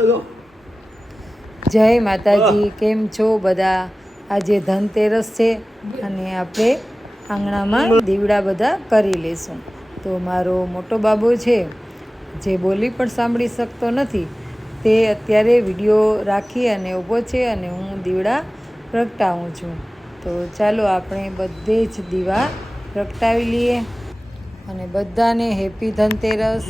જય માતાજી, કેમ છો બધા? આજે ધનતેરસ છે અને આપણે આંગણામાં દીવડા બધા કરી લેશું. તો મારો મોટો બાબો છે, જે બોલી પણ સાંભળી શકતો નથી, તે અત્યારે વિડીયો રાખી અને ઊભો છે અને હું દીવડા પ્રગટાવું છું. તો ચાલો આપણે બધે જ દીવા પ્રગટાવી લઈએ અને બધાને હેપી ધનતેરસ.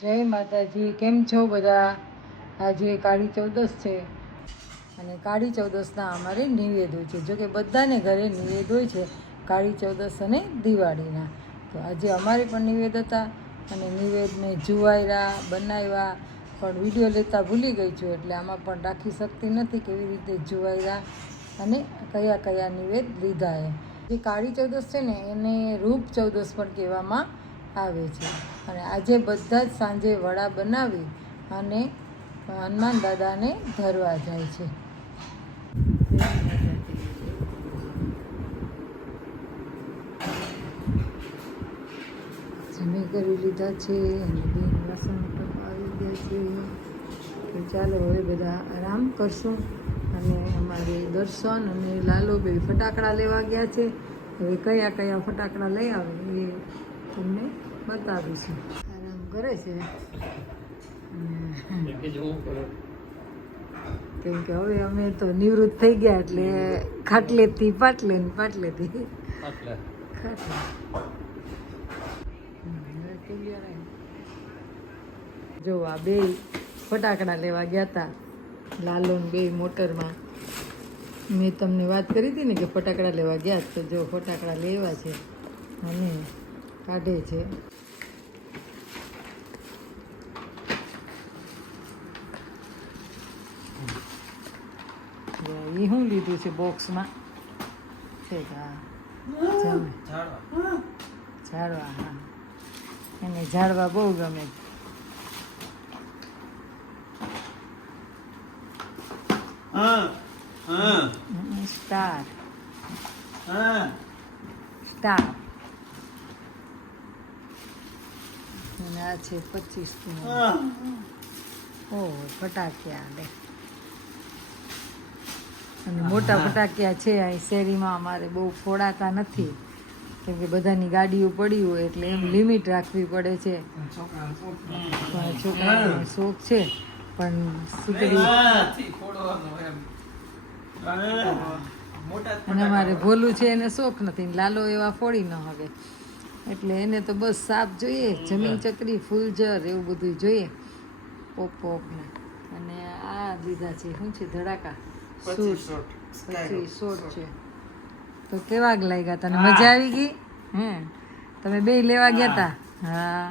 જય માતાજી, કેમ છો બધા? આજે કાળી ચૌદસ છે અને કાળી ચૌદસના અમારે નિવેદ હોય છે. જોકે બધાને ઘરે નિવેદ હોય છે કાળી ચૌદસ અને દિવાળીના. તો આજે અમારે પણ નિવેદ હતા અને નિવેદ મેં જુવાયરા બનાવ્યા, પણ વિડીયો લેતા ભૂલી ગઈ છું એટલે આમાં પણ રાખી શકતી નથી કેવી રીતે જુવાયરા અને કયા કયા નિવેદ લીધા. જે કાળી ચૌદસ છે ને એને રૂપ ચૌદસ પણ કહેવામાં આવે છે. અને આજે બધા જ સાંજે વડા બનાવી અને હનુમાન દાદાને ધરવા જાય છે. જમી કરી લીધા છે અને બે વાસણ આવી ગયા છે. તો ચાલો હવે બધા આરામ કરશું અને અમારે દર્શન અને લાલો બે ફટાકડા લેવા ગયા છે. હવે કયા કયા ફટાકડા લઈ આવે એ તમને બતાવીશું. આરામ કરે છે કેમ કે હવે અમે તો નિવૃત્ત થઈ ગયા એટલે ખાટલેથી પાટલે ને પાટલેથી ખાટલે. જો આ બે ફટાકડા લેવા ગયા હતા લાલો ને બે મોટરમાં. મેં તમને વાત કરી હતી ને કે ફટાકડા લેવા ગયા, તો જો ફટાકડા લેવા છે અને કાઢે છે. એ શું લીધું છે બોક્સમાં? છે ઝાડવા. હા, એને ઝાડવા બહુ ગમે. સ્ટાર અને આ છે 25. ઓહ, ફટાકિયા લે. અને મોટા ફટાકિયા છે આ શેરીમાં અમારે બહુ ફોડાતા નથી, કેમ કે બધાની ગાડીઓ પડી હોય એટલે એમ લિમિટ રાખવી પડે છે. છોકરાનો શોખ છે પણ સુતરી અને અમારે ભોલું છે એને શોખ નથી, લાલો એવા ફોડી ન હવે, એટલે એને તો બસ સાપ જોઈએ, જમીન ચકરી, ફૂલઝર એવું બધું જોઈએ, પોપ પોપ ને. અને આ લીધા છે શું છે ધડાકા પછી શોટ છે. તો કેવા લાગ્યા તને? મજા આવી ગઈ? તમે બે લેવા ગયા તા? હા,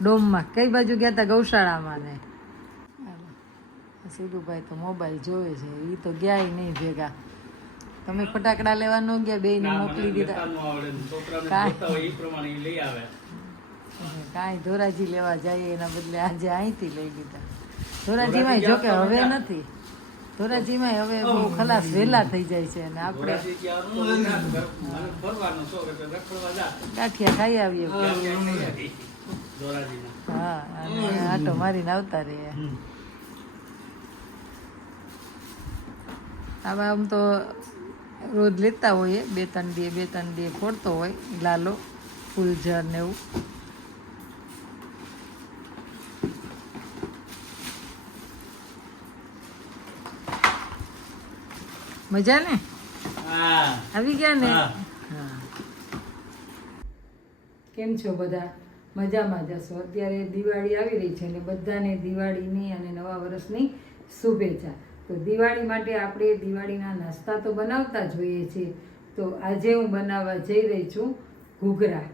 ડોમમાં. કઈ બાજુ ગયા તા? ગૌશાળામાં ને. સીધુભાઈ તો મોબાઈલ જોવે છે, એ તો ગયા નહીં ભેગા. તમે ફટાકડા લેવા ન ગયા, બે ને મોકલી દીધા. કાંઈ ધોરાજી લેવા જઈએ એના બદલે આજે અહીંથી લઈ લીધા. ધોરાજીમાં જો કે હવે નથી, ધોરાજીમાં હવે બહુ ખલાસ વહેલા થઈ જાય છે અને આપણે ગાંઠિયા ખાઈ આવીએ. હા, અને આટો મારીને આવતા રહીએ. આવા આમ તો રોજ લેતા હોઈએ, 2-3 દી ફોડતો હોય લાલો, ફૂલઝર ને એવું. મજા ને આવી ગયા ને? હા. કેમ છો બધા? મજામાં જશો? અત્યારે દિવાળી આવી રહી છે અને બધાને દિવાળીની અને નવા વર્ષની શુભેચ્છા. તો દિવાળી માટે આપણે દિવાળીના નાસ્તા તો બનાવતા જ હોઈએ છીએ. તો આજે હું બનાવવા જઈ રહી છું ઘૂઘરા,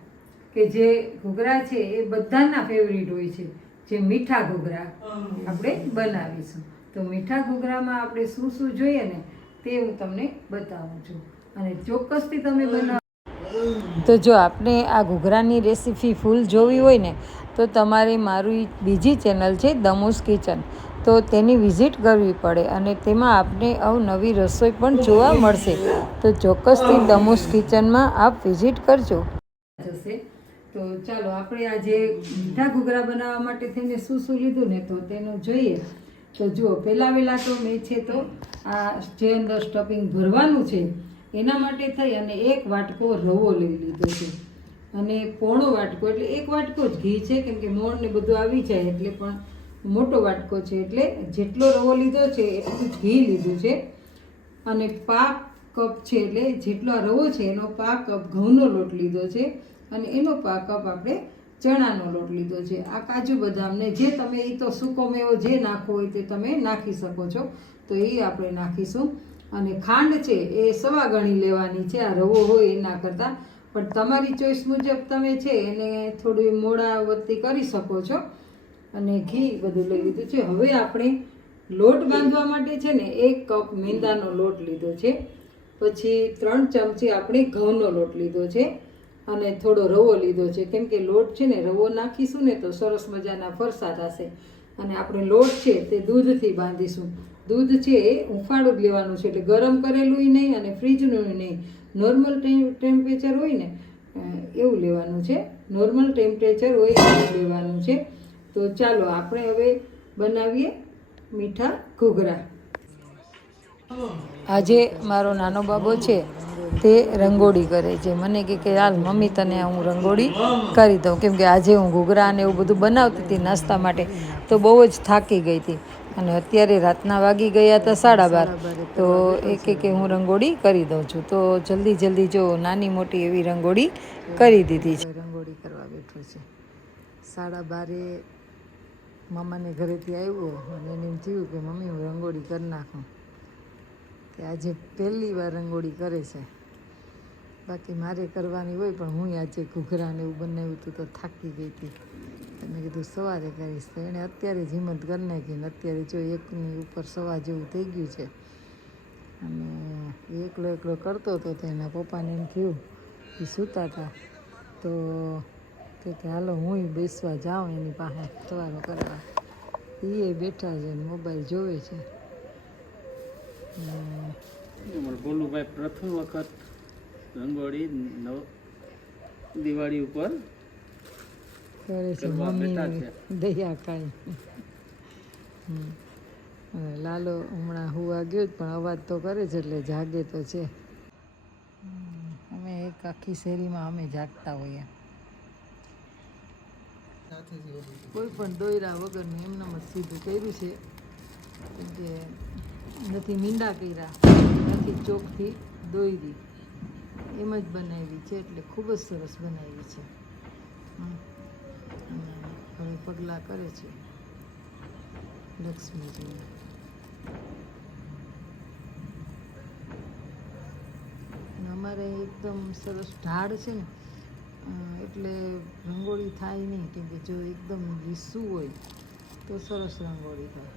કે જે ઘૂઘરા છે એ બધાના ફેવરિટ હોય છે, જે મીઠા ઘૂઘરા આપણે બનાવીશું. તો મીઠા ઘૂઘરામાં આપણે શું શું જોઈએ ને તે હું તમને બતાવું છું, અને ચોક્કસથી તમે બનાવો. તો જો આપણે આ ઘૂઘરાની રેસીપી ફૂલ જોવી હોય ને તો તમારે મારી બીજી ચેનલ છે દમુસ કિચન, તો તેની વિઝિટ કરવી પડે અને તેમાં આપને અવનવી રસોઈ પણ જોવા મળશે. તો ચોક્કસથી દમુસ કિચનમાં આપ વિઝિટ કરજો. તો ચાલો આપણે આજે મીઠા ઘૂઘરા બનાવવા માટે થઈને શું શું લીધું ને તો તેનું જોઈએ. તો જુઓ, પહેલાં તો મેં છે તો આ જે અંદર સ્ટફિંગ ભરવાનું છે એના માટે થઈ અને 1 વાટકો રવો લઈ લીધો છે, અને પોણો વાટકો એટલે 1 વાટકો જ ઘી છે, કેમ કે મોણ ને બધું આવી જાય એટલે, પણ મોટો વાટકો છે એટલે જેટલો રવો લીધો છે એટલું જ ઘી લીધું છે. અને 5 કપ છે એટલે જેટલો રવો છે એનો 5 કપ ઘઉંનો લોટ લીધો છે, અને એનો 5 કપ આપણે ચણાનો લોટ લીધો છે. આ કાજુ બદામને જે તમે એ તો સૂકો મેવો જે નાખવો હોય તે તમે નાખી શકો છો, તો એ આપણે નાખીશું. અને ખાંડ છે એ 1/2 ગણી લેવાની છે, આ રવો હોય એના કરતાં, પણ તમારી ચોઈસ મુજબ તમે છે એને થોડી મોડા વધતી કરી શકો છો. અને ઘી બધું લઈ લીધું છે. હવે આપણે લોટ બાંધવા માટે છે ને 1 કપ મેંદાનો લોટ લીધો છે, પછી 3 ચમચી આપણે ઘઉંનો લોટ લીધો છે, અને થોડો રવો લીધો છે, કેમ કે લોટ છે ને રવો નાખીશું ને તો સરસ મજાના ફરસા થશે. અને આપણે લોટ છે તે દૂધથી બાંધીશું. દૂધ છે એ ઉફાળું જ લેવાનું છે, એટલે ગરમ કરેલું નહીં અને ફ્રીજનું નહીં, નોર્મલ ટેમ્પરેચર હોય ને એવું લેવાનું છે, નોર્મલ ટેમ્પરેચર હોય એવું લેવાનું છે. તો ચાલો આપણે હવે બનાવીએ મીઠા ઘૂઘરા. આજે મારો નાનો બાબો છે તે રંગોળી કરે છે. મને કે હાલ મમ્મી તને હું રંગોળી કરી દઉં, કેમ કે આજે હું ઘૂઘરા અને એવું બધું બનાવતી હતી નાસ્તા માટે, તો બહુ જ થાકી ગઈ હતી. અને અત્યારે રાતના વાગી ગયા હતા 12:30, તો કે હું રંગોળી કરી દઉં છું. તો જલ્દી જો નાની મોટી એવી રંગોળી કરી દીધી છે. રંગોળી કરવા બેઠો છે. 12:30 મામાને ઘરેથી આવ્યો અને એને એમ થયું કે મમ્મી હું રંગોળી કરી નાખું. કે આજે પહેલી વાર રંગોળી કરે છે, બાકી મારે કરવાની હોય, પણ હું આજે ઘૂઘરાને એવું બનાવ્યું હતું તો થાકી ગઈ હતી. મેં કીધું સવારે કરીશ, તો એણે અત્યારે જ હિંમત કરી નાખી ને અત્યારે જો 1ની ઉપર 1:15 જેવું થઈ ગયું છે. અને એકલો કરતો હતો તો એના પપ્પાને એમ થયું એ સૂતા હતા, તો કે હાલો હું બેસવા જાઉં એની પાસે સવારો કરવા. એ બેઠા છે ને મોબાઈલ જોવે છે. બોલુભાઈ પ્રથમ વખત રંગોળી દિવાળી ઉપર કરે છે, મમ્મી દયા કાંઈ. અને લાલો હમણાં હુવા ગયો જ પણ અવાજ તો કરે છે એટલે જાગે તો છે. અમે એક આખી શેરીમાં અમે જાગતા હોઈએ. કોઈ પણ દોયરા વગરનું એમનામ જ સીધું કર્યું છે કે નથી મીંડા કર્યા, નથી ચોકથી દોયરી, એમ જ બનાવી છે એટલે ખૂબ જ સરસ બનાવી છે. અને હવે પગલાં કરે છે લક્ષ્મીજી. અને અમારે એકદમ સરસ ઢાળ છે ને એટલે રંગોળી થાય નહીં, કેમ કે જો એકદમ લીસું હોય તો સરસ રંગોળી થાય.